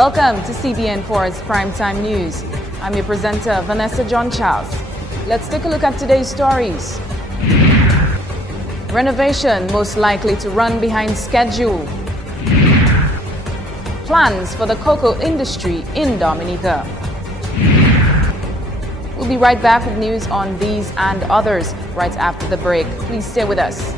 Welcome to CBN4's Primetime News. I'm your presenter, Vanessa John Charles. Let's take a look at today's stories. Renovation most likely to run behind schedule. Plans for the cocoa industry in Dominica. We'll be right back with news on these and others right after the break. Please stay with us.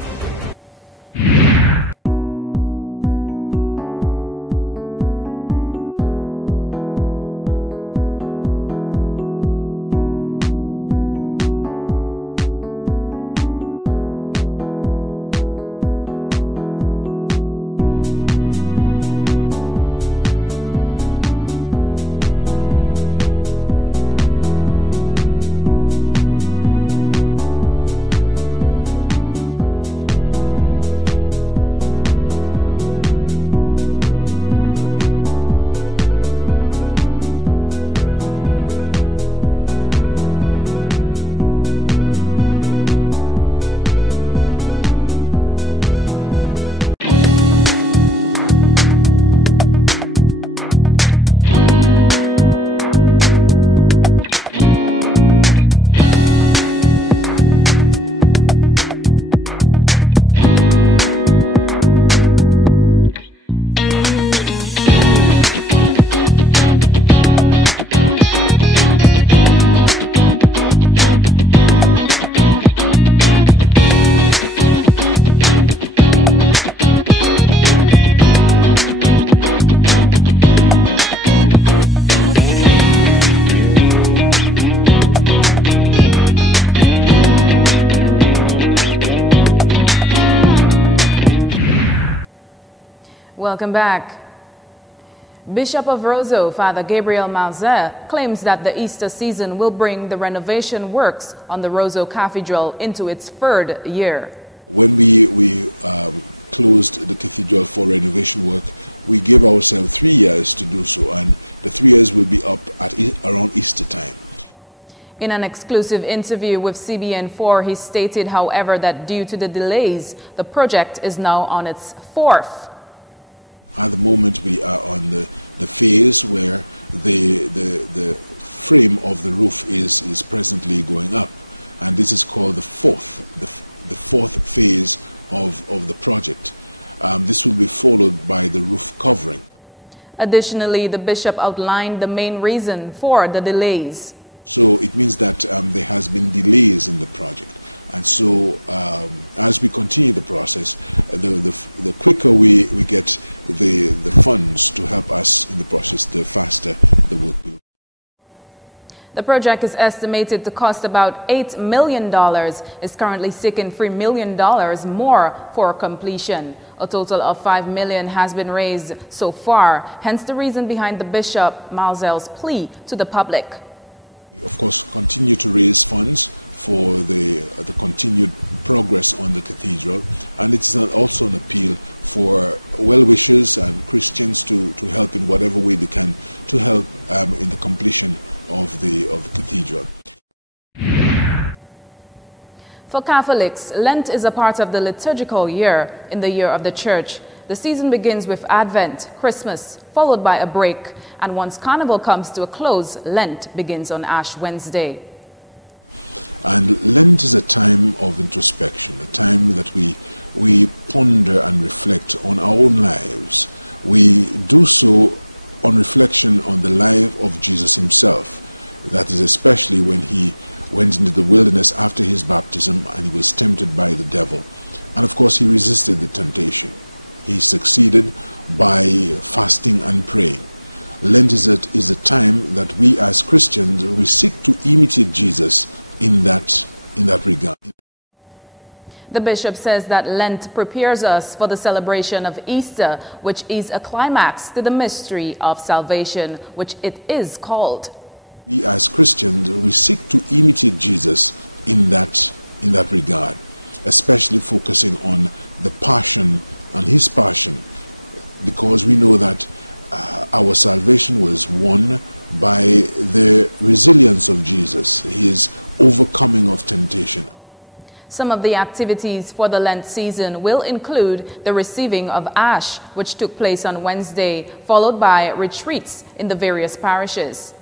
Welcome back. Bishop of Roseau, Father Gabriel Malzer, claims that the Easter season will bring the renovation works on the Roseau Cathedral into its third year. When we closed the cathedral for renovation work, we gave ourselves 3 years to do so, and the 3 years will be up at around Easter time. In an exclusive interview with CBN4, he stated, however, that due to the delays, the project is now on its fourth. At the moment, we are on the phase where the frame of the roof is presently going up, and this is called the fourth phase of the project. This will be followed by the roof covering. Additionally, the bishop outlined the main reason for the delays. So it means that there has been delays in the project. And so, as we continue the process, the quicker we get the funds to help us in the process, the faster the work will. The project is estimated to cost about $8 million. It's currently seeking $3 million more for completion. A total of $5 million has been raised so far, hence the reason behind the Bishop Malzer's plea to the public. Of course, continue to raise funds for the continued progress on the cathedral, and it's also an appeal for well-wishers and Christians to help in whatever way they can to help in the completion of the cathedral. For Catholics, Lent is a part of the liturgical year in the year of the Church. The season begins with Advent, Christmas, followed by a break, and once Carnival comes to a close, Lent begins on Ash Wednesday. And Lent is a time of introspection, a time that we ponder and reflect on our own lives. We do so on reflection on the life of Jesus himself. That is especially when he went into the wilderness after his baptism and he was tempted by the devil. And of course he resisted the temptation. He succeeded by fasting and praying. Lent is a time that we as Christians, we seek to imitate Jesus in that regard. The bishop says that Lent prepares us for the celebration of Easter, which is a climax to the mystery of salvation, which it is called. We as Christians, we seek to imitate Jesus in that regard, especially focusing on the passion and his passion, because we know that our salvation was won by the resilience of Jesus, his overcoming of temptation. Some of the activities for the Lent season will include the receiving of ash, which took place on Wednesday, followed by retreats in the various parishes.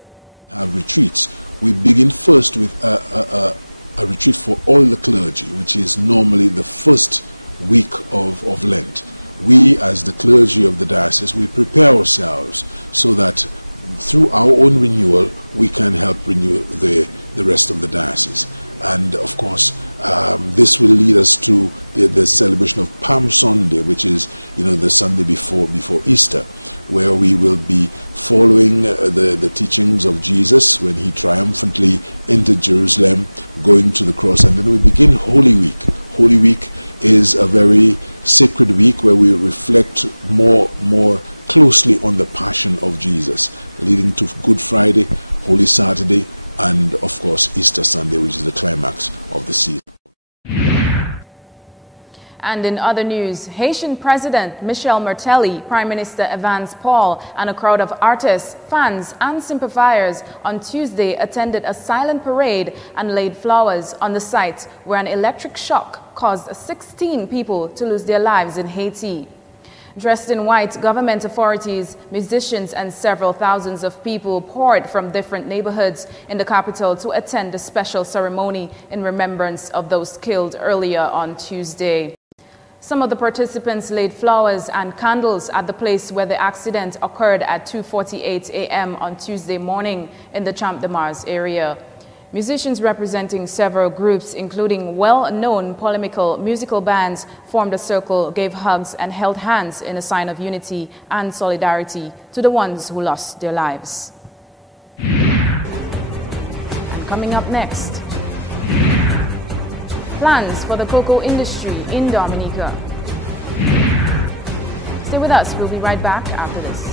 Retreats. We begin first with a retreat for all the clergy, which is normally the first week of Lent. We, as the clergy of the diocese, we prepare ourselves so that through our own renewal, we can help renew the rest of the diocese. And of course, this will lead us to the celebration of Palm Sunday, which is, the Sunday before Easter, where we will be following the teachings of Jesus when he triumphantly entered Jerusalem, going to the cross. And then we begin Holy Week. Holy Week is a very sacred week where we reflect more closely on the passion of Jesus, leading to Good Friday, Holy Saturday, and of course Easter Sunday, which is the climax of the season. And in other news, Haitian President Michel Martelly, Prime Minister Evans Paul, and a crowd of artists, fans, and sympathizers on Tuesday attended a silent parade and laid flowers on the site where an electric shock caused 16 people to lose their lives in Haiti. Dressed in white, government authorities, musicians, and several thousands of people poured from different neighborhoods in the capital to attend the special ceremony in remembrance of those killed earlier on Tuesday. Some of the participants laid flowers and candles at the place where the accident occurred at 2:48 a.m. on Tuesday morning in the Champ de Mars area. Musicians representing several groups, including well-known polemical musical bands, formed a circle, gave hugs, and held hands in a sign of unity and solidarity to the ones who lost their lives. And coming up next, plans for the cocoa industry in Dominica. Stay with us. We'll be right back after this.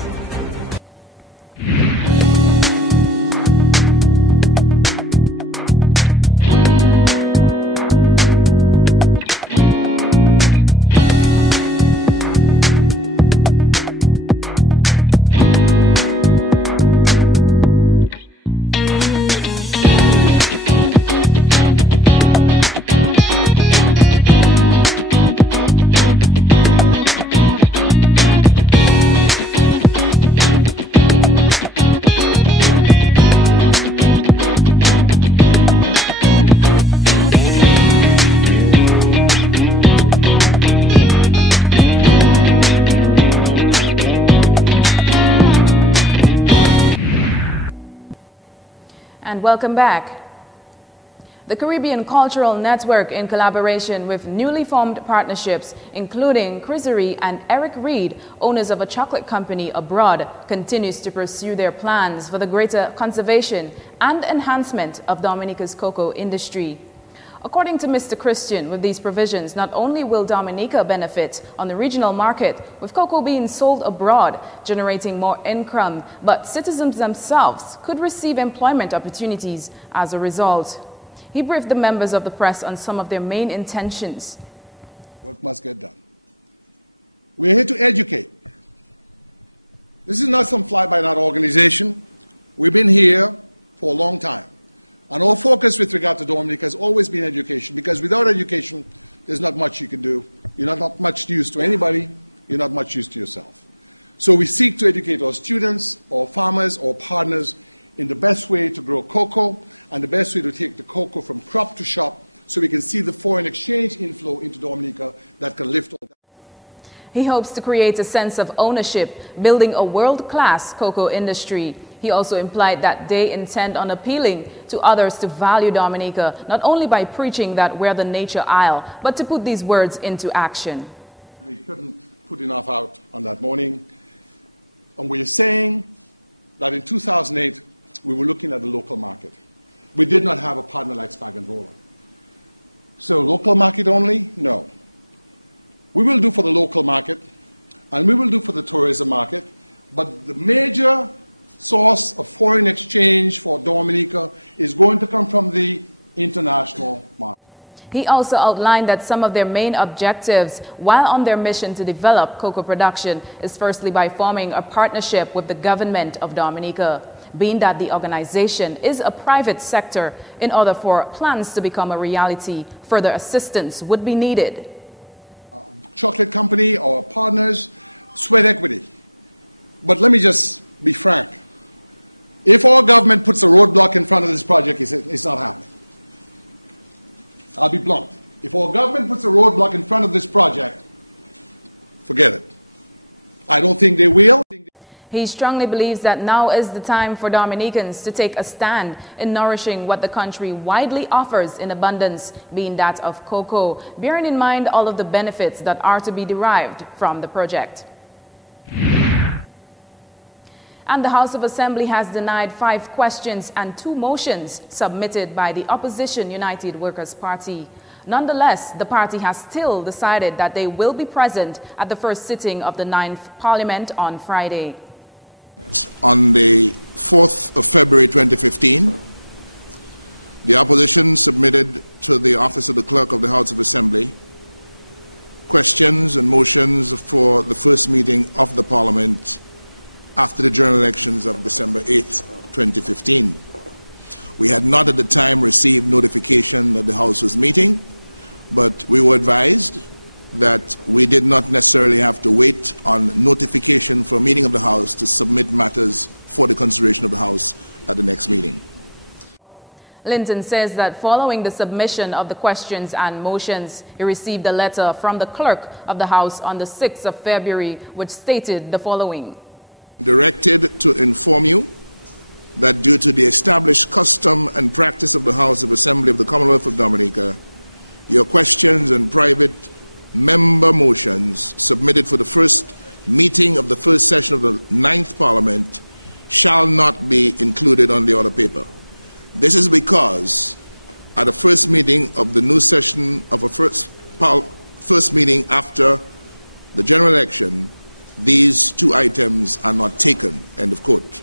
And welcome back. The Caribbean Cultural Network, in collaboration with newly formed partnerships, including Criserie and Eric Reed, owners of a chocolate company abroad, continues to pursue their plans for the greater conservation and enhancement of Dominica's cocoa industry. According to Mr. Christian, with these provisions, not only will Dominica benefit on the regional market, with cocoa being sold abroad, generating more income, but citizens themselves could receive employment opportunities as a result. He briefed the members of the press on some of their main intentions. What must get done? We're here to educate. This is not some fly-by-night organization. We've been here for a long time. And our focus with regard to Dominica has always been education, because without education, there's not much you can do. You're not much use to anybody. You're not much use to yourself. So we seek to educate our students, our farmers, our partners in the best way to grow cocoa and the best way to take the cocoa from crop to shop, so we can see the foreign exchange inflow into Dominica that can lift all that. He hopes to create a sense of ownership, building a world-class cocoa industry. He also implied that they intend on appealing to others to value Dominica, not only by preaching that we're the nature isle, but to put these words into action. We couldn't put enough out on that morning. And we're saying that in 2008, we were looking at the local market. We did not have a partner like Spag and Vola. So local market only? No. We will do for the local market, and we will do for the tourism market, but the major source of foreign exchange for Dominica is going to come from the international market. He also outlined that some of their main objectives while on their mission to develop cocoa production is firstly by forming a partnership with the government of Dominica. being that the organization is a private sector. In order for plans to become a reality, further assistance would be needed. Chocolate company or partners, sweat equity. But let me just be frank. If our government puts a roadblock in front of this project, it's not happening. I'll be blunt. If our government puts a roadblock in front of this project, forget it. I don't think they will. He strongly believes that now is the time for Dominicans to take a stand in nourishing what the country widely offers in abundance, being that of cocoa, bearing in mind all of the benefits that are to be derived from the project. And the House of Assembly has denied 5 questions and 2 motions submitted by the opposition United Workers' Party. Nonetheless, the party has still decided that they will be present at the first sitting of the 9th Parliament on Friday. On the 4th of February 2015, the opposition submitted to the office of the Clerk of the House of Assembly questions and motions for the first meeting of the Parliament after the general elections of December 8th, 2015. We had not at the time received notification that the House was meeting, but we were advised that we did not necessarily have to wait on notification for a meeting of the House to submit matters for the consideration of the House at the next meeting. Linton says that following the submission of the questions and motions, he received a letter from the Clerk of the House on the 6th of February, which stated the following. Directed to inform you that due to the established custom and practice of the House of Assembly of the Commonwealth of Dominica, your questions and private member motions submitted for the first meeting of the first session of the 9th Parliament shall not be included on the order paper. This is because at the first meeting of the new session of a first meeting after the general election, these 2 items are not taken, end of quote.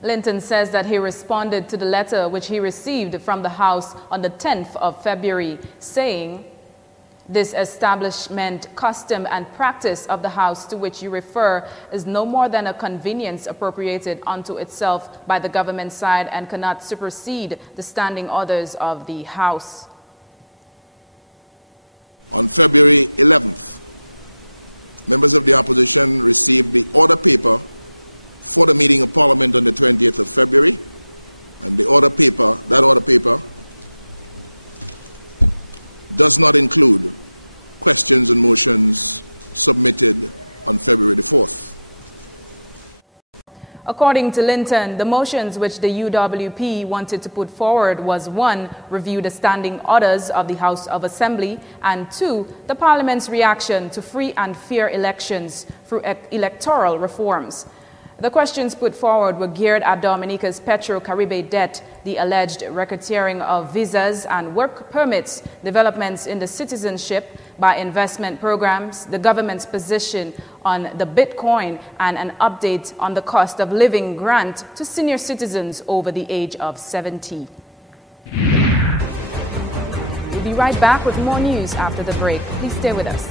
Linton says that he responded to the letter which he received from the House on the 10th of February, saying, this establishment, custom and practice of the House to which you refer is no more than a convenience appropriated unto itself by the government side and cannot supersede the standing orders of the House. On February 11th, members of the opposition received the order paper for the meeting of Parliament on the 20th of February, and that order paper does not include questions and motions submitted on February the 4th. According to Linton, the motions which the UWP wanted to put forward was 1, review the standing orders of the House of Assembly, and 2, the Parliament's reaction to free and fair elections through electoral reforms. The questions put forward were geared at Dominica's Petro-Caribe debt, the alleged racketeering of visas and work permits, developments in the citizenship by investment programs, the government's position on the Bitcoin, and an update on the cost of living grant to senior citizens over the age of 70. We'll be right back with more news after the break. Please stay with us.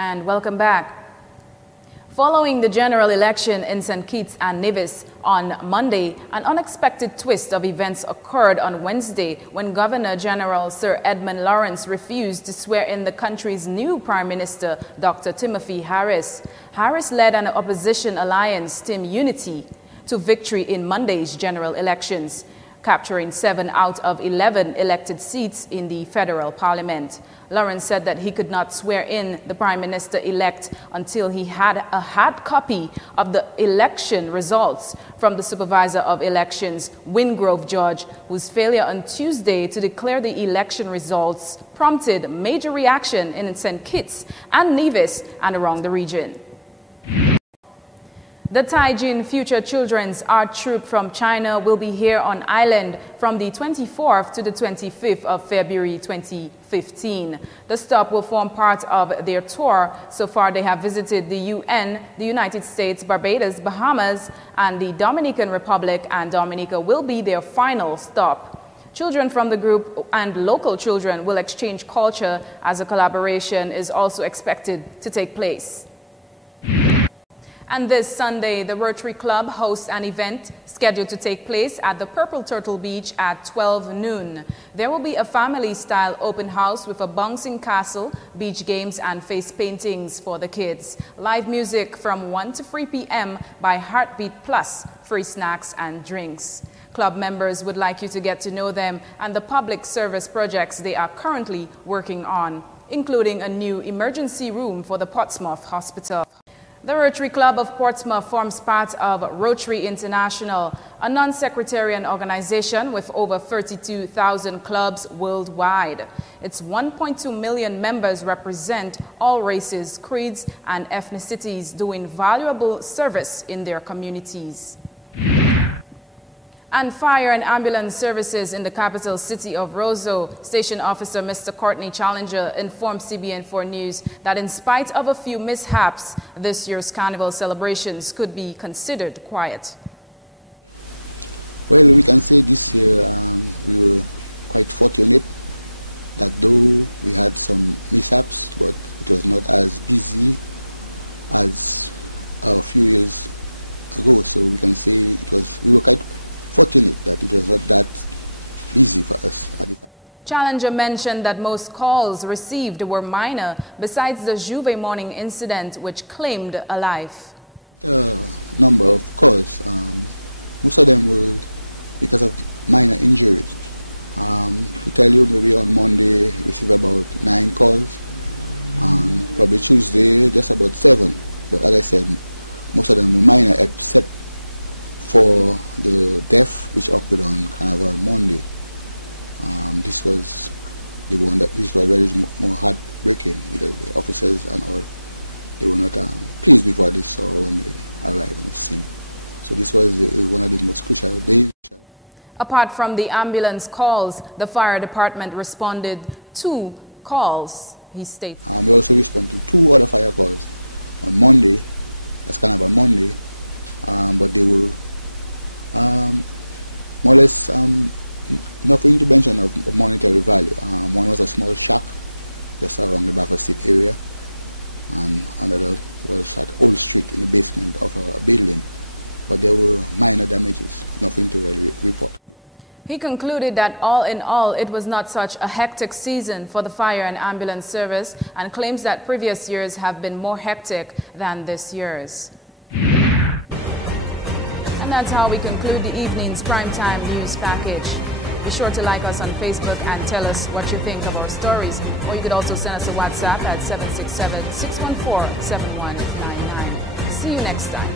And welcome back. Following the general election in St. Kitts and Nevis on Monday, an unexpected twist of events occurred on Wednesday when Governor General Sir Edmund Lawrence refused to swear in the country's new Prime Minister, Dr. Timothy Harris. Harris led an opposition alliance, Team Unity, to victory in Monday's general elections. capturing 7 out of 11 elected seats in the federal parliament. Lawrence said that he could not swear in the Prime Minister-elect until he had a hard copy of the election results from the Supervisor of Elections, Wingrove George, whose failure on Tuesday to declare the election results prompted major reaction in St. Kitts and Nevis and around the region. The Taijin Future Children's Art Troupe from China will be here on island from the 24th to the 25th of February 2015. The stop will form part of their tour. So far, they have visited the UN, the United States, Barbados, Bahamas, and the Dominican Republic, and Dominica will be their final stop. Children from the group and local children will exchange culture as a collaboration is also expected to take place. And this Sunday, the Rotary Club hosts an event scheduled to take place at the Purple Turtle Beach at 12 noon. There will be a family-style open house with a bouncing castle, beach games, and face paintings for the kids. Live music from 1 to 3 p.m. by Heartbeat Plus, free snacks and drinks. Club members would like you to get to know them and the public service projects they are currently working on, including a new emergency room for the Portsmouth Hospital. The Rotary Club of Portsmouth forms part of Rotary International, a non-sectarian organization with over 32,000 clubs worldwide. Its 1.2 million members represent all races, creeds, and ethnicities doing valuable service in their communities. And fire and ambulance services in the capital city of Roseau, Station Officer Mr. Courtney Challenger informed CBN4 News that in spite of a few mishaps, this year's carnival celebrations could be considered quiet. Well, we can say this year we were quite fortunate that though we had some mishaps, but it was not as busy as a few years ago. So we can say we were quite fortunate that it was not that easy for us. Challenger mentioned that most calls received were minor, besides the Juve morning incident which claimed a life. The number of calls, most of them were because of minor injuries. To tell you, maybe on Monday we received about 9 calls, probably Tuesday just about 7. But as I said, most of them were minor except for the death which occurred on Carnival Monday. This was the one that was very more heartbreaking because the officers and all, they were not pleased with what they saw when they arrived on the scene. So this was one of the most crucial days. Apart from the ambulance calls, the fire department responded 2 calls, he stated. We also responded to 2 other fire calls on Monday, that's Carnival Monday, but they were more or less nothing to mention of monetary value. One was a small shack just around the Baffert Street area, and another was at Old Street in the basement of a building. But there were minor damages, nothing to really report. He concluded that all in all, it was not such a hectic season for the fire and ambulance service, and claims that previous years have been more hectic than this year's. And that's how we conclude the evening's primetime news package. Be sure to like us on Facebook and tell us what you think of our stories. Or you could also send us a WhatsApp at 767-614-7199. See you next time.